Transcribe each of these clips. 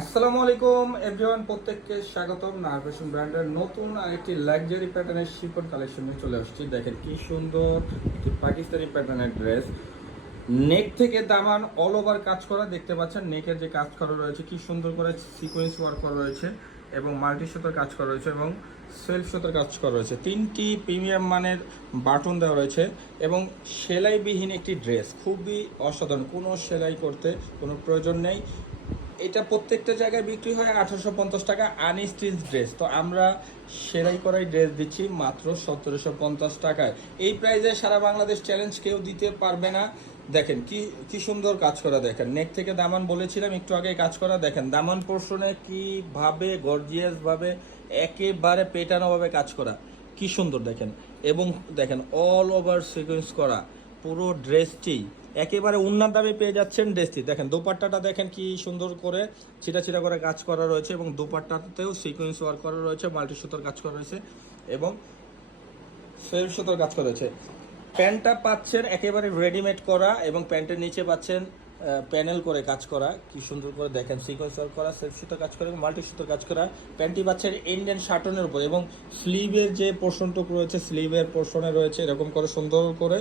আসসালামু আলাইকুম এভরিওয়ান, প্রত্যেককে স্বাগতম। নাহার ফ্যাশন ব্র্যান্ডের নতুন আরেকটি লাক্সারি প্যাটার্নের শিফন কালেকশন নিয়ে চলে আসছি। দেখেন কি সুন্দর একটি পাকিস্তানি প্যাটার্নের ড্রেস, নেক থেকে দামান অল ওভার কাজ করা দেখতে পাচ্ছেন। নেকের যে কাজ করা রয়েছে কি সুন্দর করে সিকোয়েন্স ওয়ার্ক করা রয়েছে এবং মাল্টি সুতোর কাজ করা রয়েছে এবং সেলফ সুতোর কাজ করা রয়েছে। তিনটি প্রিমিয়াম মানের বাটন দেওয়া রয়েছে এবং সেলাইবিহীন একটি ড্রেস, খুবই অসাধারণ। কোনো সেলাই করতে কোনো প্রয়োজন নেই। এটা প্রত্যেকটা জায়গায় বিক্রি হয় 1850 টাকা আনস্টিচ ড্রেস, তো আমরা সেলাই করাই ড্রেস দিচ্ছি মাত্র 1750 টাকায়। এই প্রাইসে সারা বাংলাদেশ চ্যালেঞ্জ কেউ দিতে পারবে না। দেখেন কি কি সুন্দর কাজ করা, দেখেন নেক থেকে দামান বলেছিলাম একটু আগে কাজ করা, দেখেন দামান পোর্শনে কিভাবে গর্জিয়াস ভাবে একেবারে পেটানোভাবে কাজ করা, কি সুন্দর দেখেন। এবং দেখেন অল ওভার সিকোয়েন্স করা পুরো ড্রেসটি একেবারে উন্নত দামে পেয়ে যাচ্ছেন। ড্রেসটি দেখেন, দোপাট্টাটা দেখেন কি সুন্দর করে ছিটা ছিটা করে কাজ করা রয়েছে এবং দোপাট্টাতেও সিকোয়েন্স ওয়ার্ক করা রয়েছে, মাল্টি সুতোর কাজ করা রয়েছে এবং সেলফ সুতোর কাজ করা রয়েছে। প্যান্টটা পাচ্ছেন একেবারে রেডিমেড করা এবং প্যান্টের নিচে পাচ্ছেন প্যানেল করে কাজ করা, কি সুন্দর করে দেখেন সিকোয়েন্স ওয়ার্ক করা, সেলফ সুতোর কাজ করা এবং মাল্টি সুতোর কাজ করা। প্যান্টটি পাচ্ছেন ইন্ডিয়ান শার্টনের উপর এবং স্লিভের যে পোর্শনটুকু রয়েছে স্লিভের পোর্শনে রয়েছে এরকম করে সুন্দর করে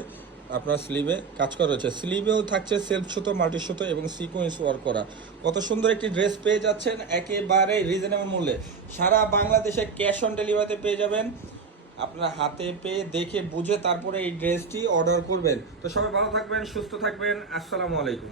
আপনার স্লিভে কাজ করা রয়েছে। স্লিভেও থাকছে সেলফ সুতো, মাল্টি সুতো এবং সিকোয়েন্স ওয়ার্ক করা। কত সুন্দর একটি ড্রেস পেয়ে যাচ্ছেন একেবারে রিজনেবল মূল্যে। সারা বাংলাদেশে ক্যাশ অন ডেলিভারিতে পেয়ে যাবেন। আপনার হাতে পেয়ে দেখে বুঝে তারপরে এই ড্রেসটি অর্ডার করবেন। তো সবাই ভালো থাকবেন, সুস্থ থাকবেন। আসসালামু আলাইকুম।